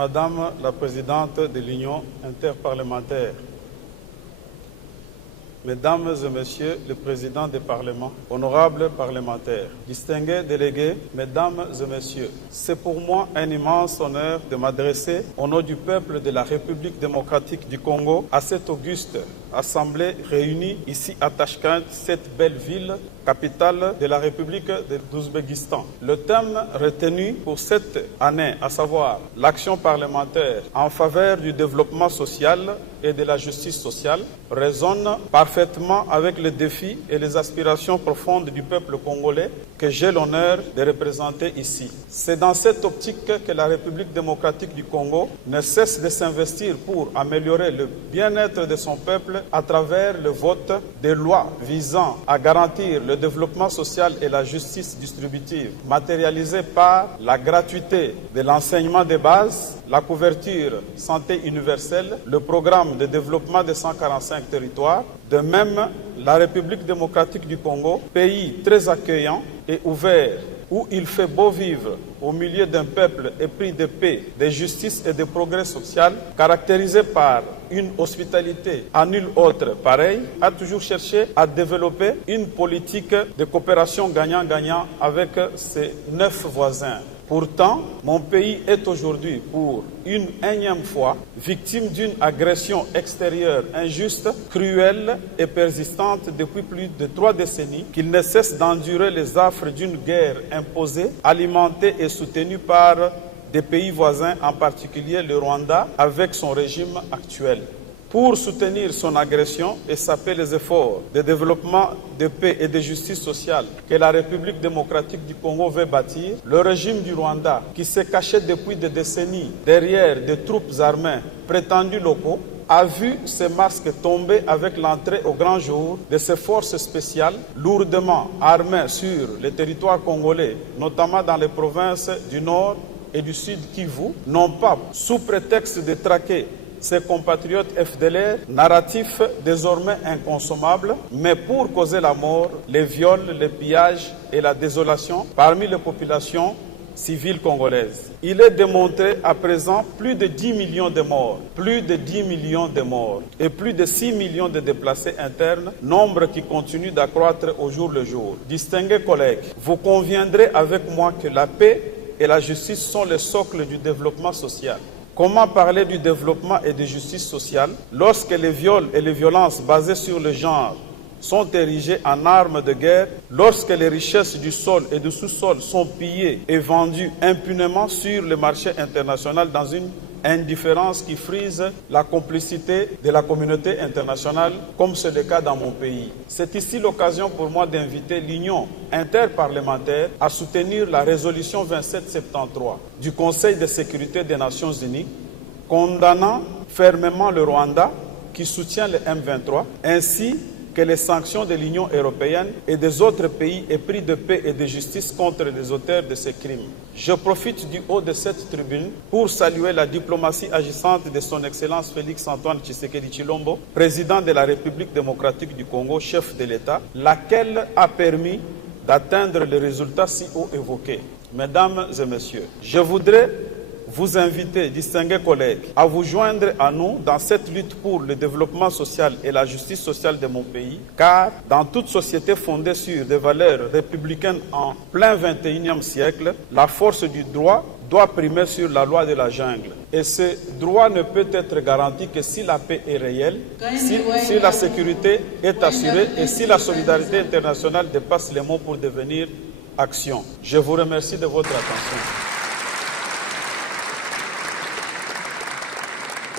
Madame la Présidente de l'Union interparlementaire, Mesdames et Messieurs les Présidents des Parlements, honorables parlementaires, distingués délégués, Mesdames et Messieurs, c'est pour moi un immense honneur de m'adresser au nom du peuple de la République démocratique du Congo à cette auguste assemblée réunie ici à Tachkent, cette belle ville, capitale de la République d'Ouzbékistan. Le thème retenu pour cette année, à savoir l'action parlementaire en faveur du développement social et de la justice sociale, résonne parfaitement avec les défis et les aspirations profondes du peuple congolais que j'ai l'honneur de représenter ici. C'est dans cette optique que la République démocratique du Congo ne cesse de s'investir pour améliorer le bien-être de son peuple à travers le vote des lois visant à garantir le développement social et la justice distributive, matérialisée par la gratuité de l'enseignement de base, la couverture santé universelle, le programme de développement de 145 territoires. De même, la République démocratique du Congo, pays très accueillant et ouvert, où il fait beau vivre au milieu d'un peuple épris de paix, de justice et de progrès social, caractérisé par une hospitalité à nul autre pareille, a toujours cherché à développer une politique de coopération gagnant-gagnant avec ses 9 voisins. Pourtant, mon pays est aujourd'hui, pour une énième fois, victime d'une agression extérieure injuste, cruelle et persistante depuis plus de 3 décennies, qu'il ne cesse d'endurer les affres d'une guerre imposée, alimentée et soutenue par des pays voisins, en particulier le Rwanda, avec son régime actuel. Pour soutenir son agression et saper les efforts de développement de paix et de justice sociale que la République démocratique du Congo veut bâtir, le régime du Rwanda, qui s'est caché depuis des décennies derrière des troupes armées prétendues locaux, a vu ses masques tomber avec l'entrée au grand jour de ses forces spéciales lourdement armées sur le territoire congolais, notamment dans les provinces du Nord et du Sud Kivu, non pas sous prétexte de traquer ses compatriotes FDLR, narratif désormais inconsommable, mais pour causer la mort, les viols, les pillages et la désolation parmi les populations civiles congolaises. Il est démontré à présent plus de 10 millions de morts, plus de 10 millions de morts et plus de 6 millions de déplacés internes, nombre qui continue d'accroître au jour le jour. Distingués collègues, vous conviendrez avec moi que la paix et la justice sont les socles du développement social. Comment parler du développement et de justice sociale lorsque les viols et les violences basées sur le genre sont érigées en armes de guerre, lorsque les richesses du sol et du sous-sol sont pillées et vendues impunément sur le marché international dans une indifférence qui frise la complicité de la communauté internationale, comme c'est le cas dans mon pays. C'est ici l'occasion pour moi d'inviter l'Union interparlementaire à soutenir la résolution 2773 du Conseil de sécurité des Nations Unies, condamnant fermement le Rwanda qui soutient le M23, ainsi que les sanctions de l'Union européenne et des autres pays épris de paix et de justice contre les auteurs de ces crimes. Je profite du haut de cette tribune pour saluer la diplomatie agissante de son Excellence Félix-Antoine Tshisekedi Tshilombo, président de la République démocratique du Congo, chef de l'État, laquelle a permis d'atteindre les résultats si haut évoqués. Mesdames et Messieurs, je voudrais vous inviter, distingués collègues, à vous joindre à nous dans cette lutte pour le développement social et la justice sociale de mon pays, car dans toute société fondée sur des valeurs républicaines en plein 21e siècle, la force du droit doit primer sur la loi de la jungle. Et ce droit ne peut être garanti que si la paix est réelle, si la sécurité est assurée et si la solidarité internationale dépasse les mots pour devenir action. Je vous remercie de votre attention.